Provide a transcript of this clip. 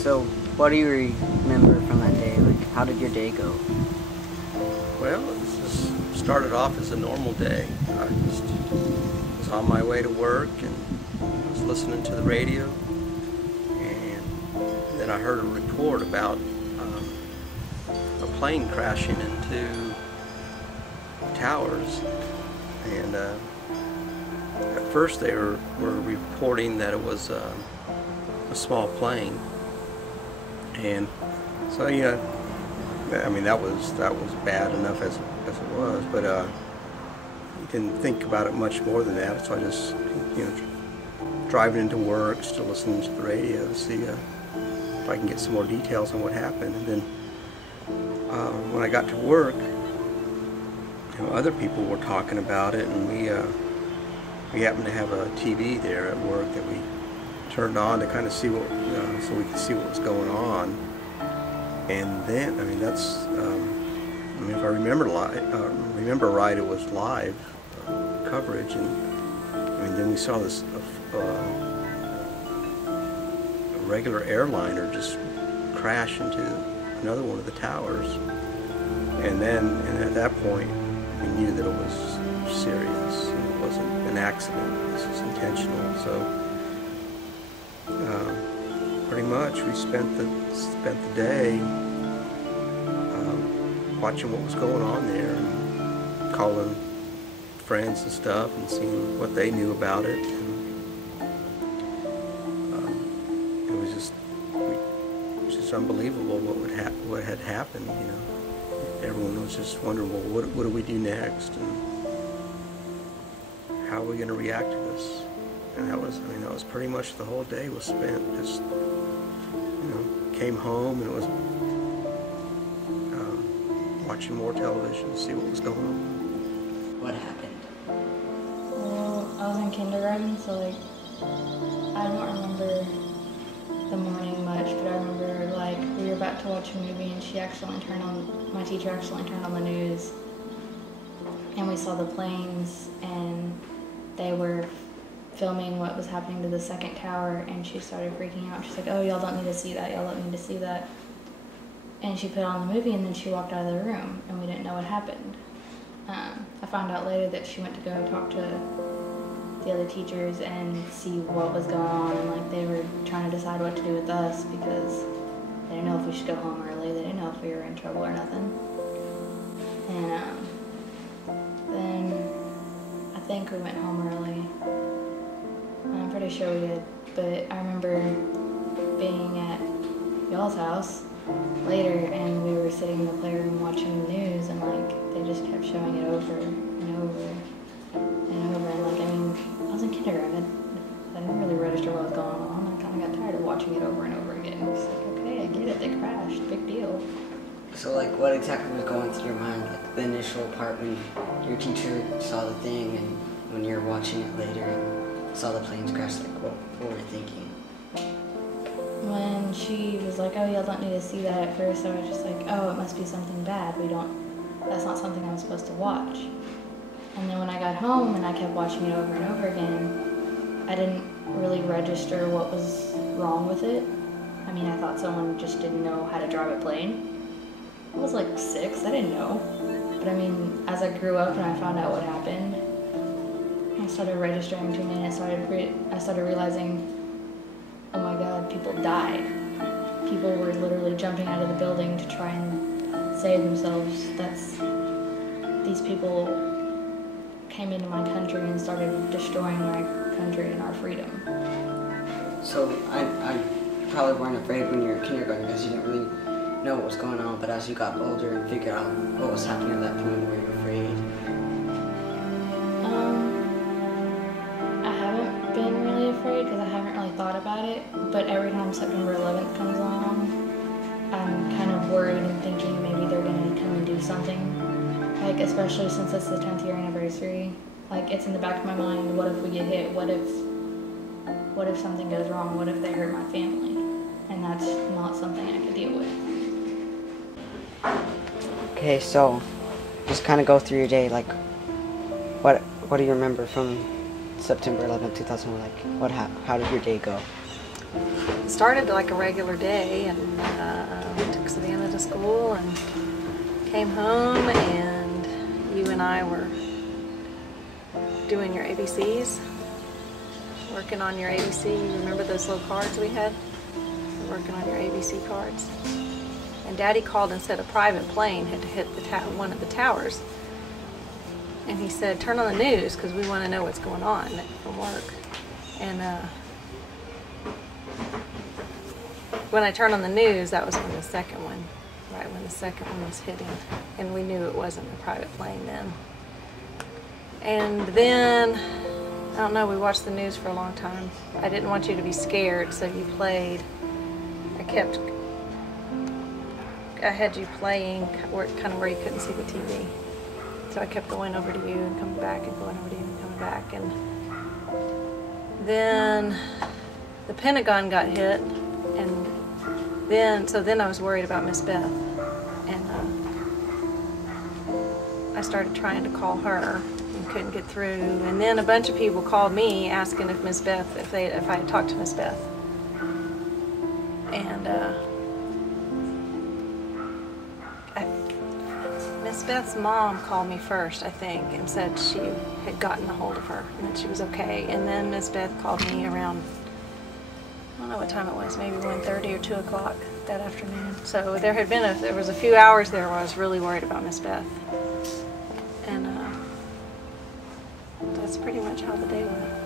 So, what do you remember from that day? Like, how did your day go? Well, it just started off as a normal day. I just was on my way to work and was listening to the radio, and then I heard a report about a plane crashing into towers. And at first they were reporting that it was a small plane, and so yeah, I mean that was bad enough as it was, but you didn't think about it much more than that. So I just, driving into work, still listening to the radio to see if I can get some more details on what happened. And then when I got to work, other people were talking about it, and we happened to have a TV there at work that we turned on to kind of see what, so we could see what was going on. And then, I mean, that's, if I remember right, it was live coverage, and then we saw this a regular airliner just crash into another one of the towers, and at that point we knew that it was serious. It wasn't an accident. This was intentional. So pretty much we spent the day watching what was going on there, and calling friends and stuff and seeing what they knew about it. And it was just unbelievable what had happened. Everyone was just wondering, well, what do we do next, and how are we going to react to this? And that was pretty much the whole day was spent just, came home, and it was watching more television to see what was going on. What happened? Well, I was in kindergarten, so I don't remember the morning much, but I remember we were about to watch a movie, and my teacher accidentally turned on the news, and we saw the planes, and they were filming what was happening to the second tower, and she started freaking out. She's like, "Oh, y'all don't need to see that, y'all don't need to see that." And she put on the movie, and then she walked out of the room, and we didn't know what happened. I found out later that she went to go talk to the other teachers and see what was going on, and they were trying to decide what to do with us because they didn't know if we should go home early. They didn't know if we were in trouble or nothing. And then I think we went home early. I'm pretty sure we did, but I remember being at y'all's house later, and we were sitting in the playroom watching the news, and they just kept showing it over and over and over, and I was in kindergarten. I didn't really register what was going on. I kind of got tired of watching it over and over again. It was okay, I get it, they crashed, big deal. So, what exactly was going through your mind? The initial part when your teacher saw the thing, and when you were watching it later and saw the planes crash, what were you thinking? When she was like, "Oh, y'all don't need to see that," at first I was just like, "Oh, it must be something bad. That's not something I'm supposed to watch." And then when I got home and I kept watching it over and over again, I didn't really register what was wrong with it. I thought someone just didn't know how to drive a plane. I was 6, I didn't know. But as I grew up and I found out what happened, I started registering to me, and I started realizing, oh my God, people died. People were literally jumping out of the building to try and save themselves. These people came into my country and started destroying my country and our freedom. So I probably weren't afraid when you were in kindergarten because you didn't really know what was going on, but as you got older and figured out what was happening at that point, were you afraid? I haven't been really afraid because I haven't really thought about it, but every time September 11th comes along, I'm kind of worried and thinking maybe they're going to come and do something. Especially since it's the 10th year anniversary, it's in the back of my mind, what if we get hit? What if something goes wrong? What if they hurt my family? And that's not something I could deal with. Okay, so just kind of go through your day, what do you remember from September 11th, 2001? How did your day go? it started like a regular day, and we took Savannah to school and came home, and you and I were doing your ABCs, working on your ABC. You remember those little cards we had? Working on your ABC cards. And Daddy called and said a private plane had hit one of the towers. And he said, turn on the news because we want to know what's going on from work. And when I turned on the news, that was when the second one, right when the second one was hitting. And we knew it wasn't a private plane then. And then, I don't know, we watched the news for a long time. I didn't want you to be scared, so you played. I had you playing kind of where you couldn't see the TV. So I kept going over to you and coming back and going over to you and coming back. And then the Pentagon got hit, and then I was worried about Miss Beth. And I started trying to call her and couldn't get through. And then a bunch of people called me asking if Miss Beth, if I had talked to Miss Beth. And Miss Beth's mom called me first, I think, and said she had gotten a hold of her and that she was okay. And then Miss Beth called me around, I don't know what time it was, maybe 1:30 or 2 o'clock that afternoon. So there was a few hours there where I was really worried about Miss Beth. And that's pretty much how the day went.